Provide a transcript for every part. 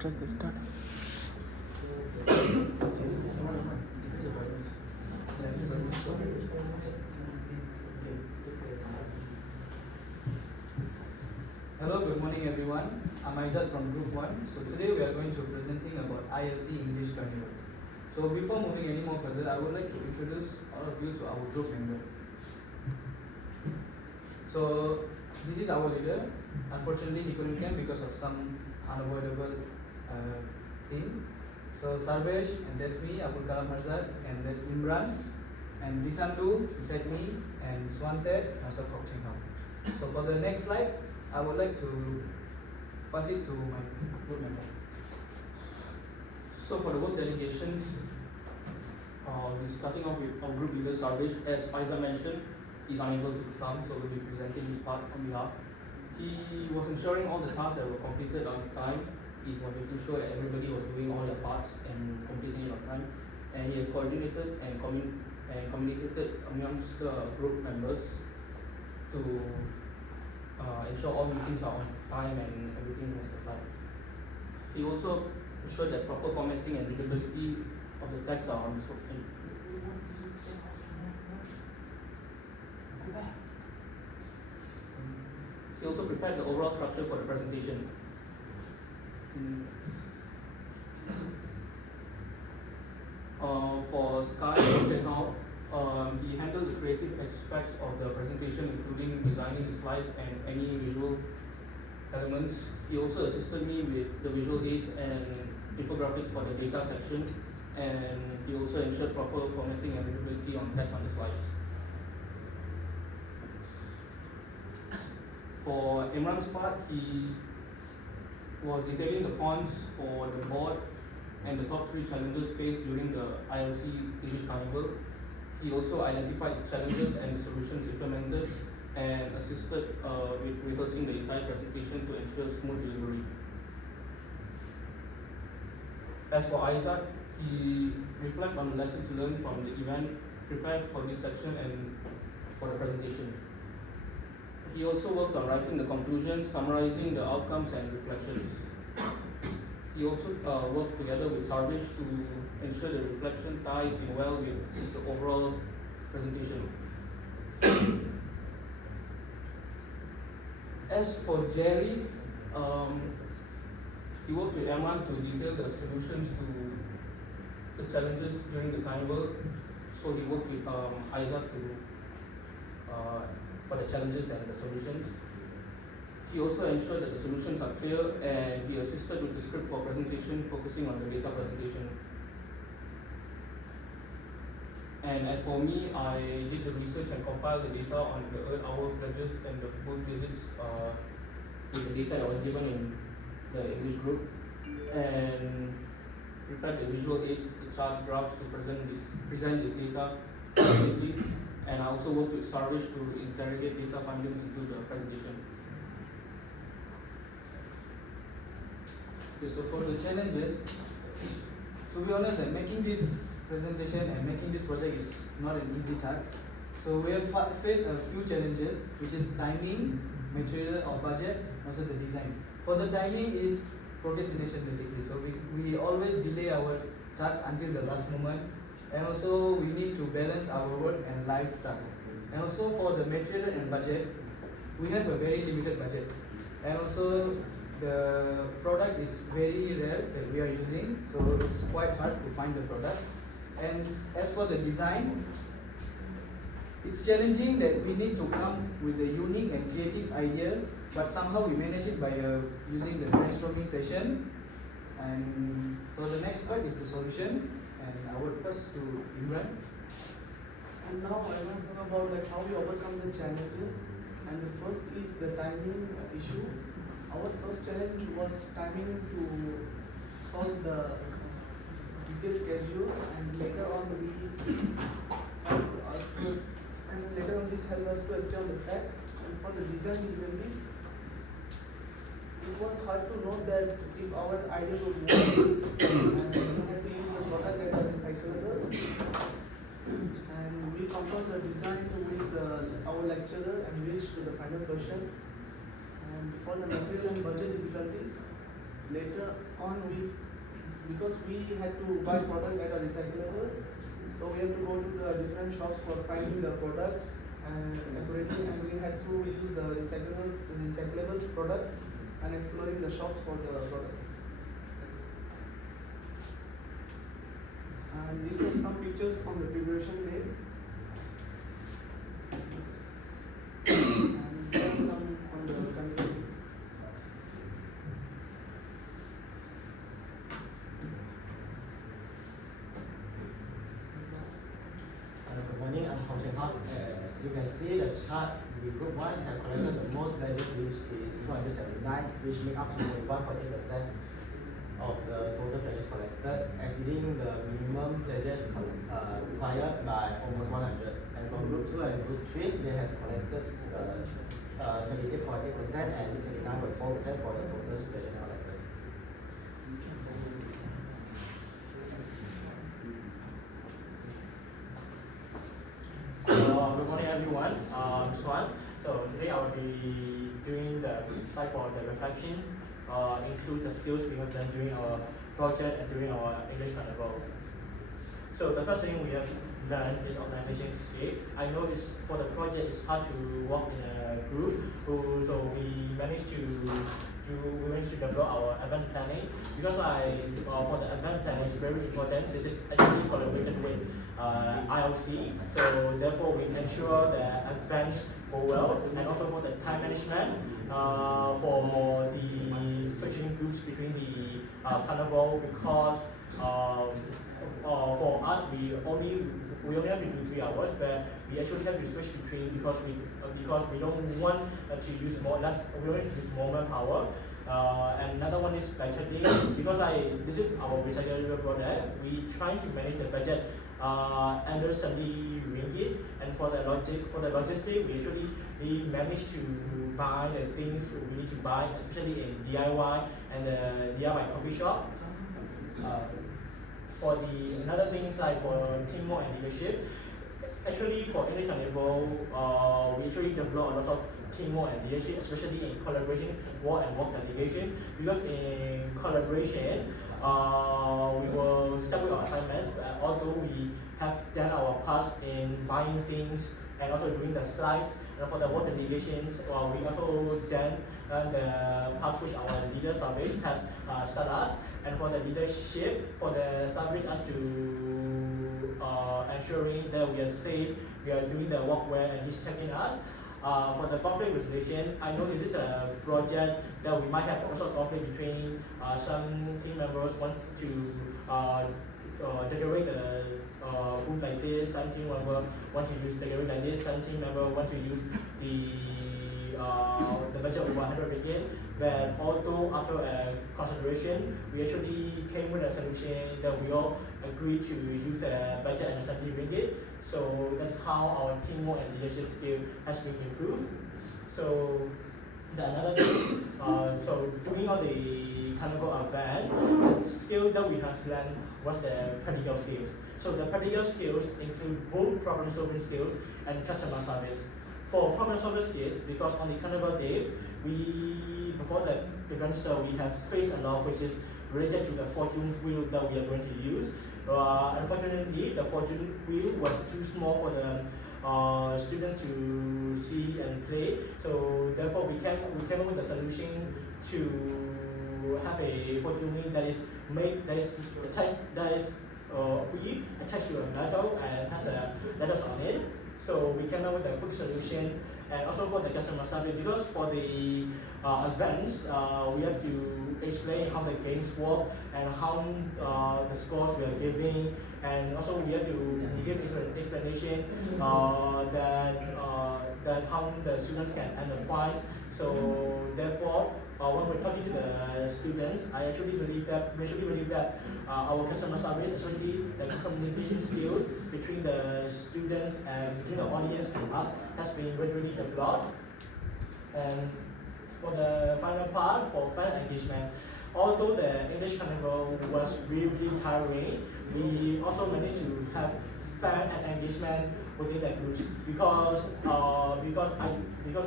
Press the start. Hello, good morning everyone. I'm Isaac from Group 1. So today we are going to be presenting about ILC English Carnival. So before moving any more further, I would like to introduce all of you to our group member. So this is our leader. Unfortunately, he couldn't come because of some unavoidable thing. So Sarvesh, and that's me, Abul Kalam Harzad, and that's Imran, and Lisandu beside me, and Swante, also from Chingham. So for the next slide, I would like to pass it to my group member. So for the work delegations, we're starting off with our group leader Sarvesh. As Isa mentioned, he's unable to come, so we'll be presenting his part on behalf. He was ensuring all the tasks that were completed on time. He was making sure that everybody was doing all their parts and completing it on time. And he has coordinated and communicated amongst the group members to ensure all meetings are on time and everything was on time. He also ensured that proper formatting and readability of the text are on the screen. He also prepared the overall structure for the presentation. For Sky and how he handled the creative aspects of the presentation, including designing the slides and any visual elements. He also assisted me with the visual aids and infographics for the data section, and he also ensured proper formatting and readability on text on the slides. For Imran's part, he was detailing the fonts for the board and the top 3 challenges faced during the ILC English Carnival. He also identified the challenges and the solutions implemented and assisted with rehearsing the entire presentation to ensure smooth delivery. As for Isaac, he reflected on the lessons learned from the event, prepared for this section and for the presentation. He also worked on writing the conclusions, summarizing the outcomes and reflections. He also worked together with Sarvesh to ensure the reflection ties in well with the overall presentation. As for Jerry, he worked with Emran to detail the solutions to the challenges during the carnival. So he worked with Isaac to for the challenges and the solutions. He also ensured that the solutions are clear, and he assisted with the script for presentation, focusing on the data presentation. And as for me, I did the research and compiled the data on the Earth hour pledges and the booth visits with the data that was given in the English group, and prepared the visual aids, the charts, graphs to present this data effectively. And I also worked with Sarvesh to interrogate data findings into the presentation. Okay, so for the challenges, to be honest, that making this presentation and making this project is not an easy task. So we have faced a few challenges, which is timing, material or budget, also the design. For the timing is procrastination basically. So we always delay our tasks until the last moment. And also we need to balance our work and life tasks. And also for the material and budget, we have a very limited budget. And also the product is very rare that we are using, so it's quite hard to find the product. And as for the design, it's challenging that we need to come with the unique and creative ideas, but somehow we manage it by using the brainstorming session. And for the next part is the solution. And I will pass to Imran. And now I want to talk about how we overcome the challenges. And the first is the timing issue. Our first challenge was timing to solve the detailed schedule, and later on this helped us to stay on the track. And for the design difficulties, it was hard to know that if our ideas would work, and we had to use the product that are recyclable. And we compared the design with our lecturer and reached to the final question. And for the material and budget difficulties, later on because we had to buy product at a recyclable, so we have to go to the different shops for finding the products and accurately, and we had to use the recyclable products and exploring the shops for the products. And these are some pictures on the preparation day. And there are some on the carnival. Good morning, I'm Hong Chen Hak. As you can see, the chart, we group 1 have collected the most badges, which is 279, which make up to 1.8% of the total pledges collected, exceeding the minimum pledges required by almost 100. And for group 2 and group 3, they have collected 28.8% and 29.4% for the total pledges collected. Good morning everyone, Swan. So today I will be doing the slide for the reflection, include the skills we have done during our project and during our English Carnival. So the first thing we have learned is organization skill. I know it's for the project it's hard to work in a group, so we managed to develop our event planning because for the event planning is very important. This is actually collaborated with ILC, so therefore we ensure that events go well, and also for the time management for the purchasing groups between the carnival, because for us we only have to do 3 hours, but we actually have to switch between because we don't want to use we don't want to use more manpower. And another one is budgeting, because this is our recyclable product. We try to manage the budget under 70 ringgit, and for the logistics, we managed to buy the things we need to buy, especially in DIY and the DIY coffee shop. For the another things like for teamwork and leadership, actually for English Carnival, we actually develop a lot of teamwork and leadership, especially in collaboration, work and work delegation. Because in collaboration, we will start with our assignments, although we have done our parts in buying things and also doing the slides. And for the work delegations, we also done the parts which our leader service has set us. And for the leadership, for the service us to ensuring that we are safe, we are doing the work well, and he's checking us. For the conflict resolution, I know this is a project that we might have also conflict between some team members wants to decorate the food like this, some team member wants to use decorate like this, some team member wants to use the budget of 100 ringgit. But although after a consideration, we actually came with a solution that we all agreed to use a budget and 70 ringgit. So that's how our teamwork and leadership skill has been improved. So another thing, so doing all the carnival event, the skill that we have learned was the practical skills. So the practical skills include both problem solving skills and customer service. For problem solving skills, because on the carnival day, before the event, so we have faced a lot which is related to the fortune wheel that we are going to use. Unfortunately, the fortune wheel was too small for the students to see and play. So therefore, we came up with a solution to have a fortune wheel that is attached to a metal and has a letters on it. So we came up with a quick solution, and also for the customer service, because for the events, we have to explain how the games work and how the scores we are giving, and also we have to give explanation that how the students can earn the points. So therefore, when we're talking to the students, I actually believe that our customer service, especially the communication skills between the students and between the audience and us, has been really developed. And for the final part, for fan engagement, although the English Carnival was really tiring, we also managed to have fan and engagement within that group, because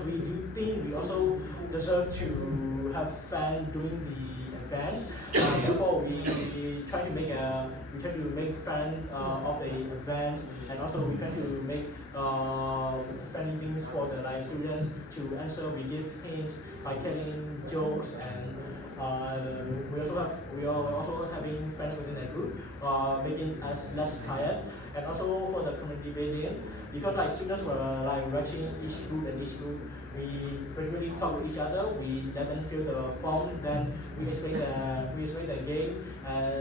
we do think we also deserve to have fun during the events. Therefore, we try to make fun of the events, and also we try to make funny things for the students to answer. We give hints by telling jokes, and we are also having friends within the group, making us less tired. And also for the community building, because students were watching each group, we gradually talk with each other. We let them fill the form, then we explain the game.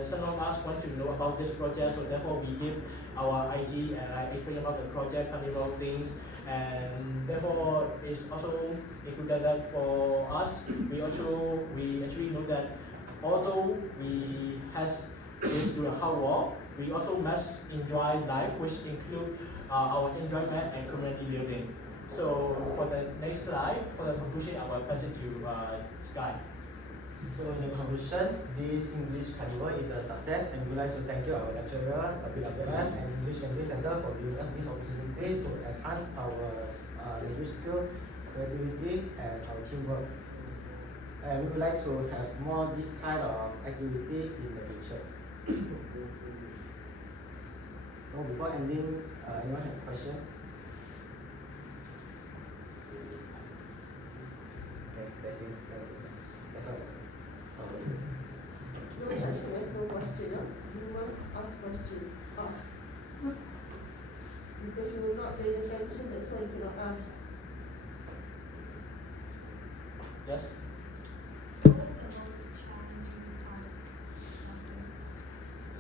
Some of us want to know about this project, so therefore we give our IG and explain about the project, Carnival things, and therefore it's also included that for us. We actually know that although we has been through a hard work, we also must enjoy life, which include our enjoyment and community building. So for the next slide, for the conclusion, I will pass it to Sky. So in the conclusion, this English Carnival is a success, and we would like to thank you, our lecturer, WWF, and English Language Center for giving us this opportunity to enhance our language skill, creativity, and our teamwork. And we would like to have more this kind of activity in the future. So before ending, anyone have a question? Okay, that's it. That's all. No such thing as no question. You must ask questions. Ask. Because you will not pay attention, that's why you cannot ask. Yes. What was the most challenging part of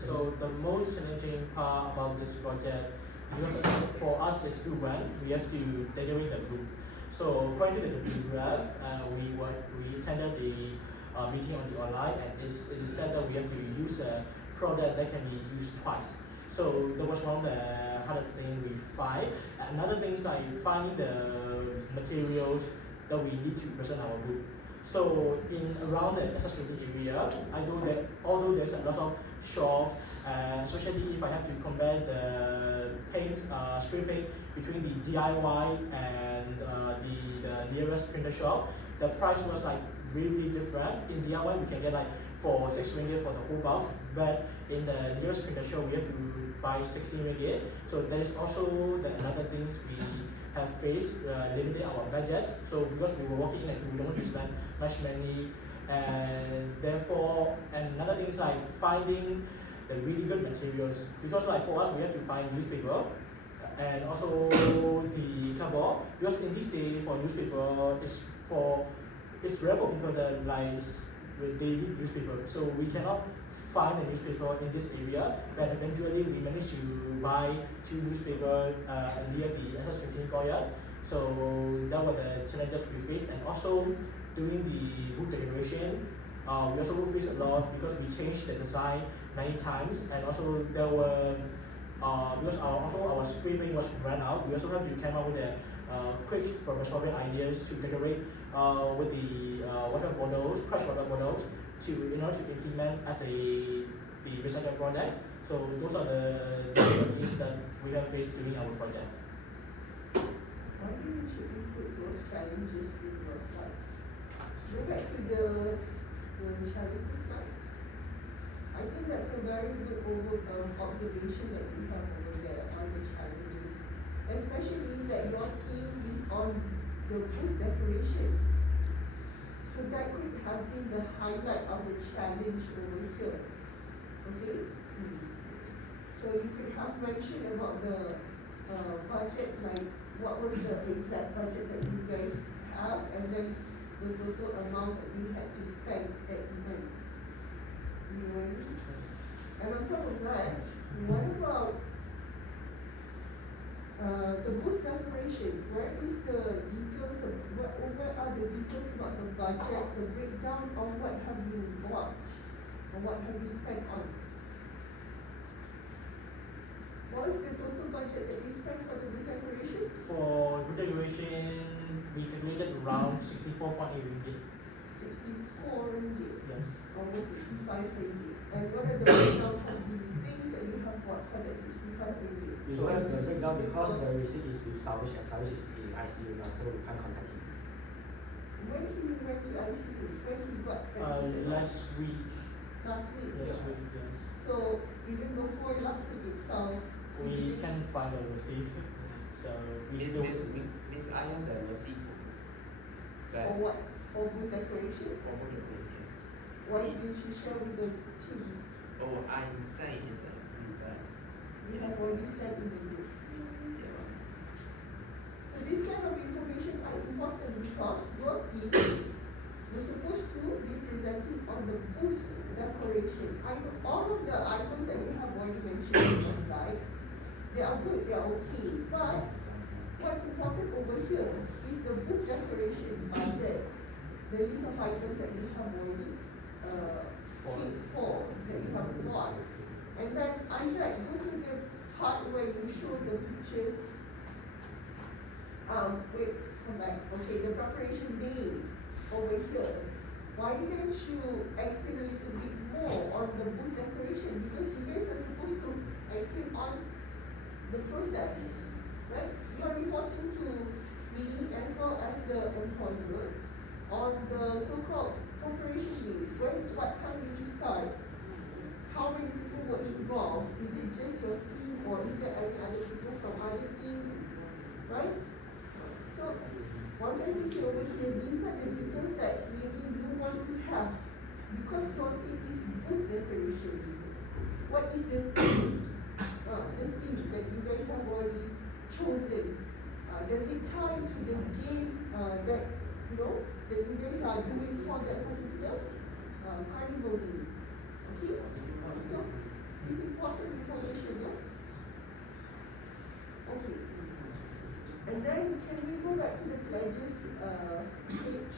this? So the most challenging part about this project, because for us as students, we have to decorate the group. So according to the WWF, we attended the meeting on the online, and it is said that we have to use a product that can be used twice. So that was one of the hardest thing we find. Another thing is finding the materials that we need to present our group. So in around the accessibility area, I know that although there's a lot of shop, especially if I have to compare the paint, spray paint between the DIY and the nearest printer shop, the price was really different. In DIY we can get for 6 ringgit for the whole box, but in the nearest printer shop we have to buy 16 ringgit. So that is also another things we have faced, limiting our budget. So because we were working we don't want to spend much money, and therefore another thing is finding the really good materials, because for us we have to buy newspaper and also the cardboard, because in this day for newspaper it's rare for people that they read newspaper, so we cannot find a newspaper in this area. But eventually we managed to buy 2 newspapers near the SS15 courtyard. So that were the challenges we faced, and also during the book decoration, we also faced a lot because we changed the design many times, and also there were because our spray paint was run out. We also have to come up with a quick brainstorming ideas to decorate with the water bottles, crushed water bottles, in order to implement as the recycled product. So those are the difficulties that we have faced during our project. Why didn't you include those challenges in your slides? Go back to the challenges slides. I think that's a very good observation that you have over there on the challenges, especially that your theme is on the booth decoration. So that could have been the highlight of the challenge over here. Okay? So you could have mentioned about the budget, what was the exact budget that you guys have, and then the total amount that you had to spend at the end. You know what I mean? And on top of that, what about the booth decoration? Where is the details of where are the details about the budget, the breakdown of what have you bought or what have you spent on? What is the total budget that you spent for the booth decoration? For booth decoration, we calculated around 64.8 ringgit. 64 ringgit. Yes. Almost 65 ringgit. And what are the breakdowns of the things that you have bought for that 65 ringgit? We don't have the breakdown because the receipt is with Sawish, and Sawish is in ICU now, so we can't contact him. When he went to ICU, when he got What? Last week. Last week. Yes, yes. So even before last week itself, We can find a receipt. So we Means, do. means I am the receipt or but what? Or with decoration? for the group, yes. Why didn't you share with the team? Oh, I say in the group that You have already said in the group. yeah. So this kind of information are important because your team was supposed to be presenting on the booth decoration. All of the items that you have already mentioned in the slides, they are good, they are okay. But what's important over here is the booth decoration budget, the list of items that you have already paid for, that you have bought. And then Isaac, go to the part where you show the pictures. Wait, come back. Okay, the preparation day over here. Why didn't you explain a little bit more on the booth decoration? Because you guys are supposed to explain on the process, right? You are reporting to me as well as the employer on the so-called preparation day. What time did you start? How many people were involved? Is it just your team or is there any other people from other team? Right? So, what can we say over here? These are the details that maybe you want to have because your team is booth decoration. What is the theme? The theme that you guys have already chosen. Does it tie to the game that that you guys are doing for that particular carnival day? Okay? So, this important information, yeah? Okay. And then, can we go back to the pledges page?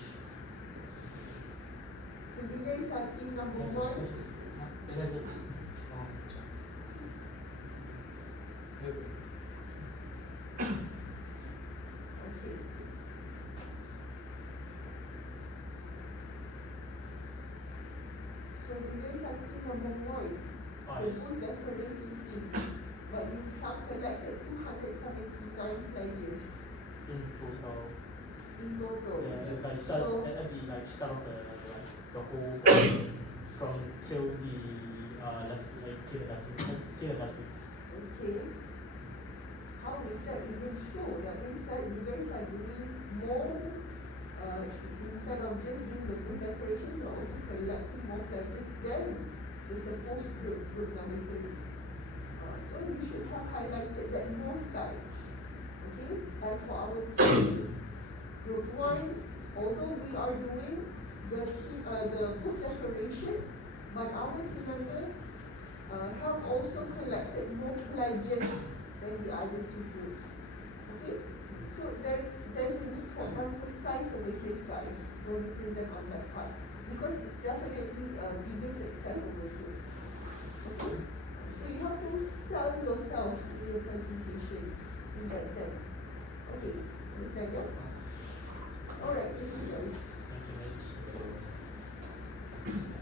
So, you guys are team number 1. Okay. So, you guys are team number 1. The good decorating team. But we have collected 279 pledges In total. in total. Yeah, like So, at the start of the whole from till the till the last week. okay. How is that even so? That means that you guys are doing more, instead of just doing the good decoration, you're also collecting more pledges than the supposed group number 3. So you should have highlighted that most time. Okay? As for our team, group 1, although we are doing the group decoration, but our team member have also collected more pledges than the other 2 groups. Okay? So there's a need for emphasize over here, guys, when we present on that part. Because it's definitely a bigger success over here. Okay? So you have to sell yourself in your presentation in that sense.